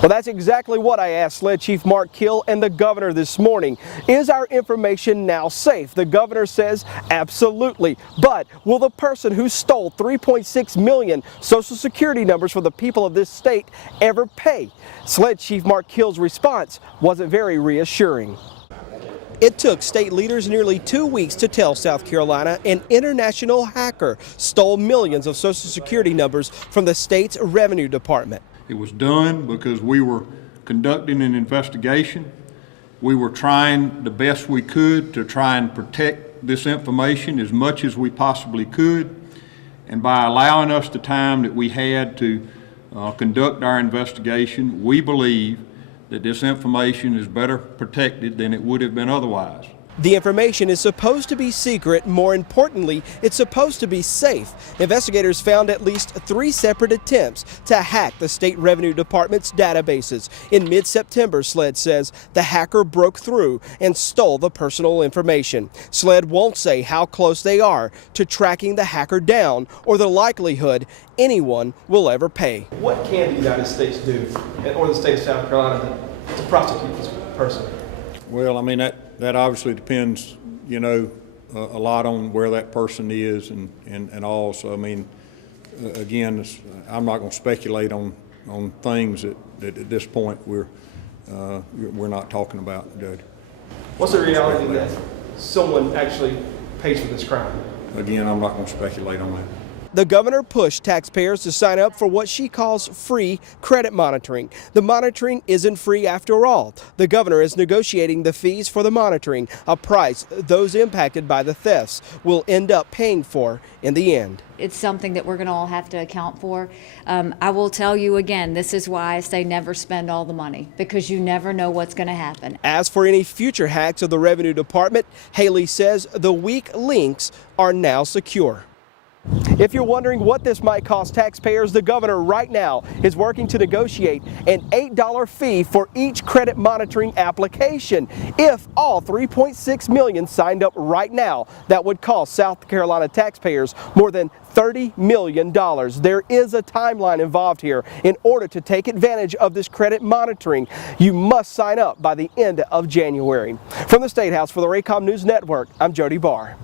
Well, that's exactly what I asked SLED Chief Mark Kill and the governor this morning. Is our information now safe? The governor says absolutely. But will the person who stole 3.6 million Social Security numbers for the people of this state ever pay? SLED Chief Mark Kill's response wasn't very reassuring. It took state leaders nearly 2 weeks to tell South Carolina an international hacker stole millions of Social Security numbers from the state's revenue department. It was done because we were conducting an investigation. We were trying the best we could to try and protect this information as much as we possibly could. And by allowing us the time that we had to conduct our investigation, we believe that this information is better protected than it would have been otherwise. The information is supposed to be secret. More importantly, it's supposed to be safe. Investigators found at least 3 separate attempts to hack the state revenue department's databases. In mid-September, SLED says the hacker broke through and stole the personal information. SLED won't say how close they are to tracking the hacker down or the likelihood anyone will ever pay. What can the United States do, or the state of South Carolina, to prosecute this person? Well, I mean, that obviously depends, you know, a lot on where that person is and all. So, I mean, again, I'm not going to speculate on things that at this point we're not talking about, Judge. What's the reality that someone actually pays for this crime? Again, I'm not going to speculate on that. The governor pushed taxpayers to sign up for what she calls free credit monitoring. The monitoring isn't free after all. The governor is negotiating the fees for the monitoring, a price those impacted by the thefts will end up paying for in the end. It's something that we're going to all have to account for. I will tell you again, this is why I say never spend all the money, because you never know what's going to happen. As for any future hacks of the Revenue Department, Haley says the weak links are now secure. If you're wondering what this might cost taxpayers, the governor right now is working to negotiate an $8 fee for each credit monitoring application. If all 3.6 million signed up right now, that would cost South Carolina taxpayers more than $30 million. There is a timeline involved here. In order to take advantage of this credit monitoring, you must sign up by the end of January. From the State House for the Raycom News Network, I'm Jody Barr.